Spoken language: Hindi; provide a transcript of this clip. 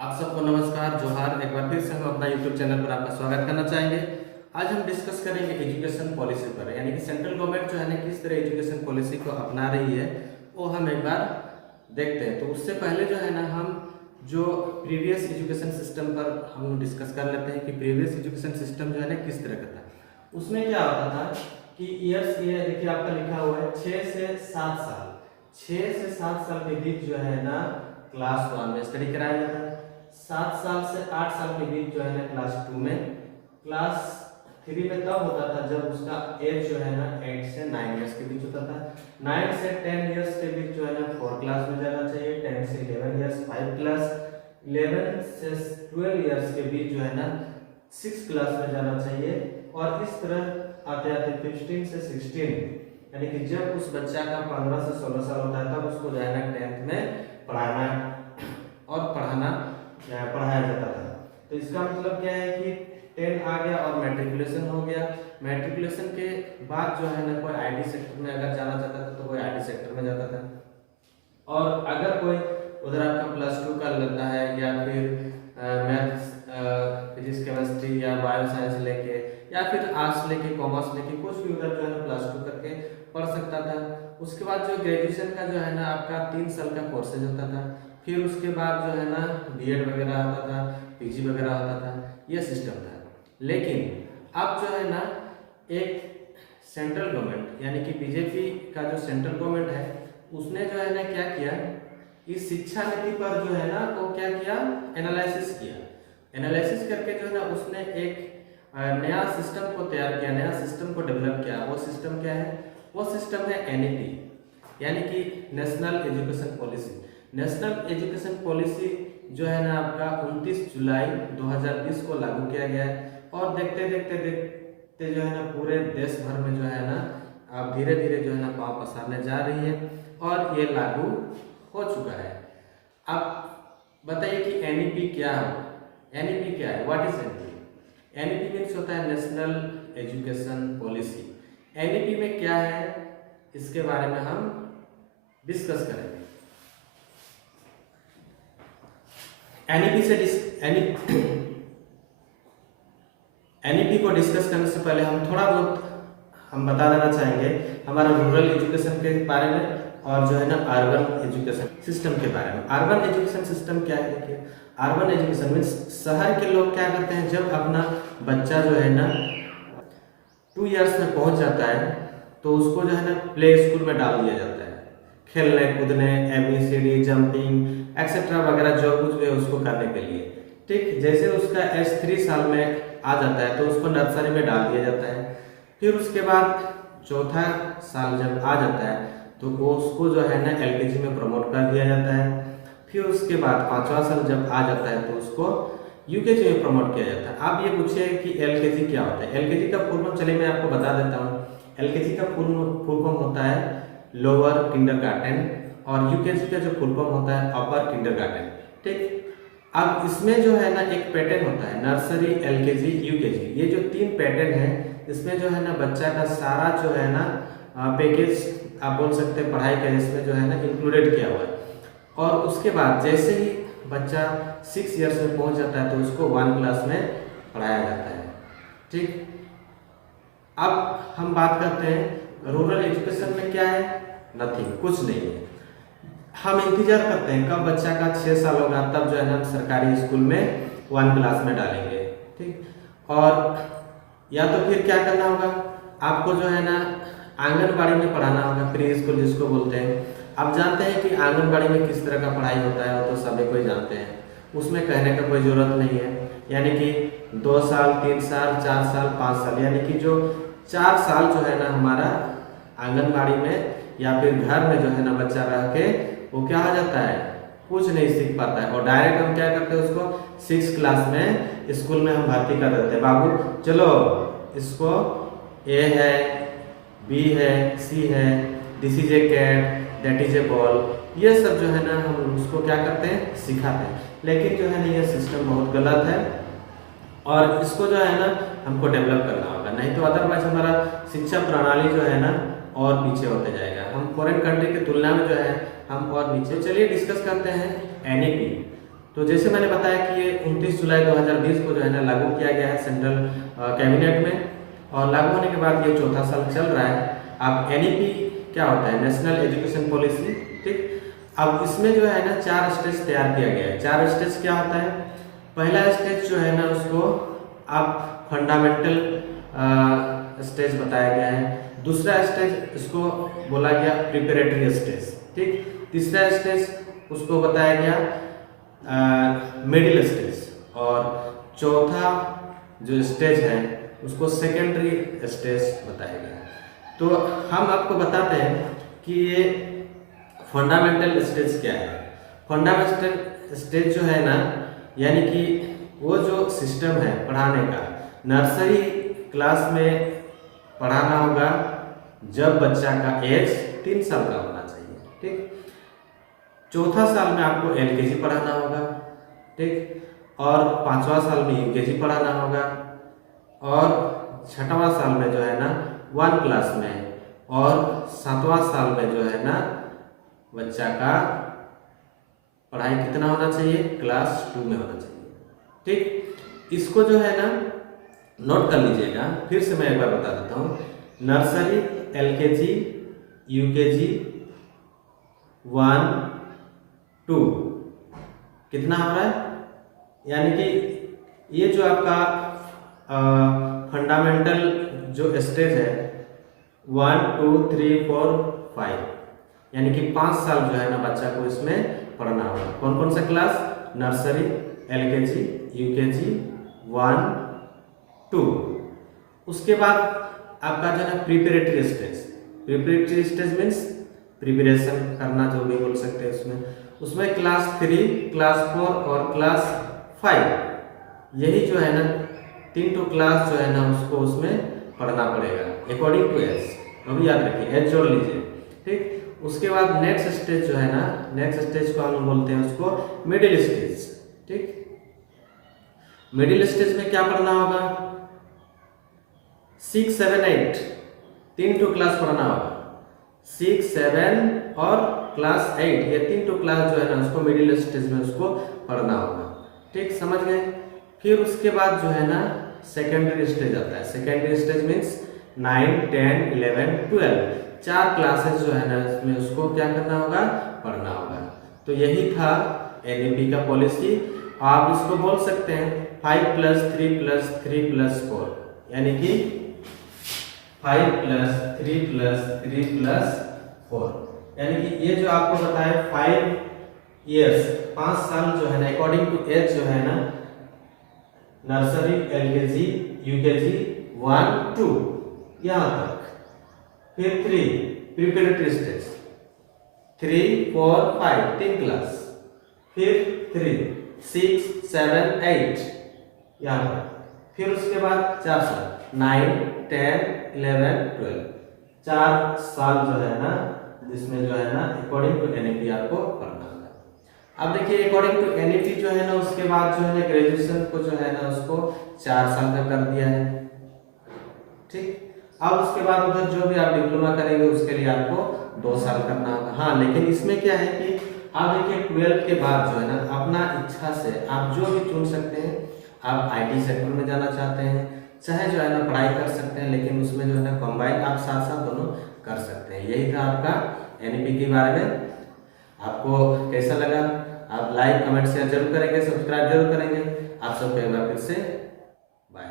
आप सबको नमस्कार जोहार। एक बार फिर से हम अपना यूट्यूब चैनल पर आपका स्वागत करना चाहेंगे। आज हम डिस्कस करेंगे एजुकेशन पॉलिसी पर, यानी कि सेंट्रल गवर्नमेंट जो है ना किस तरह एजुकेशन पॉलिसी को अपना रही है वो हम एक बार देखते हैं। तो उससे पहले जो है ना हम जो प्रीवियस एजुकेशन सिस्टम पर हम डिस्कस कर लेते हैं कि प्रीवियस एजुकेशन सिस्टम जो है ना किस तरह का था। उसमें क्या होता था कि ईयर्स, ये देखिए आपका लिखा हुआ है 6 से 7 साल, 6 से 7 साल के बीच जो है ना क्लास 1 में स्टडी कराया जाता है। 7 साल से 8 साल के बीच जो है ना क्लास 2 में, क्लास 3 में तब होता था जब उसका एज जो है ना 8 से 9 इयर्स के बीच होता था। 9 से 10 इयर्स के बीच जो है ना 4 क्लास में जाना चाहिए। 10 से 11 इयर्स 5 क्लास, 11 से 12 इयर्स के बीच जो है ना 6 क्लास में जाना चाहिए। और इस तरह आते आते 15 से 16, यानी कि जब उस बच्चा का 15 से 16 साल होता है तब उसको जो है ना 10th में पढ़ाना और पढ़ाया जाता था। तो इसका मतलब क्या है कि 10 आ गया और मैट्रिकुलेशन हो गया। मैट्रिकुलेशन के बाद जो है ना कोई आईटी सेक्टर में अगर जाना चाहता था तो कोई आईटी सेक्टर में जाता था। और अगर कोई उधर आपका प्लस 2 कर लेता है या फिर मैथ्स, फिजिक्स, केमिस्ट्री या बायो साइंस लेके या फिर आर्ट्स लेके, कॉमर्स लेके कुछ भी उधर जो है ना प्लस 2 करके पढ़ सकता था। उसके बाद जो ग्रेजुएशन का जो है ना आपका 3 साल का कोर्सेज होता था। फिर उसके बाद जो है ना बीएड वगैरह होता था, पीजी वगैरह होता था, यह सिस्टम था। लेकिन अब जो है ना एक सेंट्रल गवर्नमेंट यानी कि बीजेपी का जो सेंट्रल गवर्नमेंट है उसने जो है ना क्या किया, इस शिक्षा नीति पर जो है ना वो क्या किया, एनालिसिस किया। एनालिसिस करके जो है ना उसने एक नया सिस्टम को तैयार किया, नया सिस्टम को डेवलप किया। वो सिस्टम क्या है? वो सिस्टम है एनईपी, यानी कि national education policy. National education policy जो है ना आपका 29 जुलाई 2020 को लागू किया गया है। और देखते देखते देखते जो है ना पूरे देश भर में जो है ना अब धीरे धीरे जो है ना पाँव पसारने जा रही है और ये लागू हो चुका है। अब बताइए कि एनईपी क्या है? एनईपी क्या है? What is NEP? NEP means होता है नेशनल एजुकेशन पॉलिसी। एनईपी में क्या है इसके बारे में हम डिस्कस करेंगे। एनईपी को डिस्कस करने से पहले हम थोड़ा बहुत हम बता देना चाहेंगे हमारा रूरल एजुकेशन के बारे में और जो है ना अर्बन एजुकेशन सिस्टम के बारे में। अर्बन एजुकेशन सिस्टम क्या है? देखिए, अर्बन एजुकेशन मीन्स शहर के लोग क्या करते हैं, जब अपना बच्चा जो है ना 2 इयर्स में पहुंच जाता है तो उसको जो है ना प्ले स्कूल में डाल दिया जाता है, खेलने कूदने, ABCD, जंपिंग एक्सेट्रा वगैरह जो कुछ भी है उसको करने के लिए। ठीक, जैसे उसका एज 3 साल में आ जाता है तो उसको नर्सरी में डाल दिया जाता है। फिर उसके बाद 4था साल जब आ जाता है तो वो उसको जो है ना LKG में प्रमोट कर दिया जाता है। फिर उसके बाद 5वां साल जब आ जाता है तो उसको UKG में प्रमोट किया जाता है। आप ये पूछिए कि LKG क्या होता है? LKG का फुल फॉर्म चलिए मैं आपको बता देता हूँ। LKG का फुल फॉर्म होता है लोअर किंडरगार्टन और UKG का जो फुल फॉर्म होता है अपर किंडरगार्टन। ठीक, अब इसमें जो है ना एक पैटर्न होता है नर्सरी, LKG, UKG, ये जो 3 पैटर्न है इसमें जो है ना बच्चा का सारा जो है ना पैकेज आप बोल सकते हैं पढ़ाई का इसमें जो है ना इंक्लूडेड किया हुआ है। और उसके बाद जैसे ही बच्चा 6 इयर्स में पहुंच जाता है तो उसको 1 क्लास में पढ़ाया जाता है। ठीक, अब हम बात करते हैं रूरल एजुकेशन में क्या है? नथिंग, कुछ नहीं है। हम इंतजार करते हैं कब बच्चा का 6 साल होगा तब जो है ना सरकारी स्कूल में 1 क्लास में डालेंगे। ठीक, और या तो फिर क्या करना होगा, आपको जो है ना आंगनबाड़ी में पढ़ाना होगा, प्री स्कूल जिसको बोलते हैं। आप जानते हैं कि आंगनबाड़ी में किस तरह का पढ़ाई होता है, वो तो सभी कोई जानते हैं, उसमें कहने का कोई ज़रूरत नहीं है। यानी कि 2 साल, 3 साल, 4 साल, 5 साल, यानी कि जो 4 साल जो है ना हमारा आंगनबाड़ी में या फिर घर में जो है ना बच्चा रह के वो क्या हो जाता है, कुछ नहीं सीख पाता है। और डायरेक्ट हम क्या करते हैं, उसको 6 क्लास में स्कूल में हम भर्ती कर देते हैं। बाबू चलो इसको A है, B है, C है, this is a cat, that is a ball, ये सब जो है ना हम उसको क्या करते हैं, सिखाते हैं। लेकिन जो है ना ये सिस्टम बहुत गलत है और इसको जो है ना हमको डेवलप करना होगा, नहीं तो अदरवाइज हमारा शिक्षा प्रणाली जो है ना और पीछे होते जाएगा। हम फॉरेन कंट्री की तुलना में जो है हम और नीचे। चलिए डिस्कस करते हैं एनईपी। तो तो जैसे मैंने बताया कि ये 29 जुलाई 2020 को जो है ना लागू किया गया है सेंट्रल कैबिनेट में, और लागू होने के बाद ये चौथा साल चल रहा है। अब एनईपी क्या होता है, नेशनल एजुकेशन पॉलिसी, ठीक। अब इसमें जो है ना 4 स्टेज तैयार किया गया है। 4 स्टेज क्या होता है, पहला स्टेज जो है ना उसको अब फंडामेंटल स्टेज बताया गया है। दूसरा स्टेज इसको बोला गया प्रिपरेटरी स्टेज, ठीक। तीसरा स्टेज उसको बताया गया मिडिल स्टेज, और चौथा जो स्टेज है उसको सेकेंडरी स्टेज बताया गया। तो हम आपको बताते हैं कि ये फंडामेंटल स्टेज क्या है। फंडामेंटल स्टेज जो है ना, यानी कि वो जो सिस्टम है पढ़ाने का, नर्सरी क्लास में पढ़ाना होगा जब बच्चा का एज 3 साल का होना चाहिए, ठीक। चौथा साल में आपको एलकेजी पढ़ाना होगा, ठीक, और 5वां साल में यूकेजी पढ़ाना होगा, और 6वां साल में जो है ना 1 क्लास में, और 7वां साल में जो है ना बच्चा का पढ़ाई कितना होना चाहिए, क्लास 2 में होना चाहिए, ठीक। इसको जो है ना नोट कर लीजिएगा, फिर से मैं एक बार बता देता हूँ। नर्सरी, एलकेजी, यूकेजी, 1, 2 कितना हो रहा है, यानी कि ये जो आपका फंडामेंटल जो स्टेज है 1, 2, 3, 4, 5, यानी कि 5 साल जो है ना बच्चा को इसमें पढ़ना होगा। कौन कौन सा क्लास, नर्सरी, एलकेजी, यूकेजी, 1, 2। उसके बाद आपका जो है preparatory stage. Preparatory stage means preparation करना, जो भी बोल सकते हैं उसमें क्लास 3, क्लास 4 और क्लास 5, यही जो है ना 3 क्लास जो है ना उसको उसमें पढ़ना पड़ेगा अकॉर्डिंग टू एज। अभी याद रखिए, एज जोड़ लीजिए, ठीक। उसके बाद नेक्स्ट स्टेज जो है ना, नेक्स्ट स्टेज को हम बोलते हैं उसको मिडिल स्टेज, ठीक। मिडिल स्टेज में क्या पढ़ना होगा, 6, 7, 8 3 क्लास पढ़ना होगा। 6, 7 और क्लास 8, ये 3 क्लास जो है ना उसको मिडिल स्टेज में उसको पढ़ना होगा, ठीक, समझ गए। फिर उसके बाद जो है ना सेकेंडरी स्टेज आता है। सेकेंडरी स्टेज मीन्स 9, 10, 11, 12 4 क्लासेस जो है ना इसमें उसको क्या करना होगा, पढ़ना होगा। तो यही था एनईपी का पॉलिसी। आप इसको बोल सकते हैं 5+3+3+4, यानी कि 5+3+3+4, यानी कि ये जो आपको बताया 5 ईयर्स, 5 साल जो है ना अकॉर्डिंग टू एज जो है ना, नर्सरी, एलकेजी, यूकेजी, 1, 2 यहाँ तक। फिर 3 प्रिपरेटरी स्टेज, 3, 4, 5 3 क्लास, फिर 3, 6, 7, 8 यहाँ तक। फिर उसके बाद 4 साल, 9, 10, 11, 12 4 साल जो है ना जिसमें जो है ना अकॉर्डिंग टू एनईपी आपको पढ़ना है। अब देखिए अकॉर्डिंग टू एनईपी जो है ना उसके बाद जो है ना ग्रेजुएशन को जो है ना उसको 4 साल का कर दिया है, ठीक। अब उसके बाद उधर जो भी आप डिप्लोमा करेंगे उसके लिए आपको 2 साल करना होगा। हाँ, लेकिन इसमें क्या है कि आप देखिए 12 के बाद जो है ना अपना इच्छा से आप जो भी चुन सकते हैं। आप आईटी सेक्टर में जाना चाहते हैं, चाहे जो है ना पढ़ाई कर सकते हैं, लेकिन उसमें जो है ना कंबाइन आप साथ साथ दोनों कर सकते हैं। यही था आपका एनईपी के बारे में। आपको कैसा लगा, आप लाइक, कमेंट, शेयर जरूर करेंगे, सब्सक्राइब जरूर करेंगे। आप सबको एक बार फिर से बाय।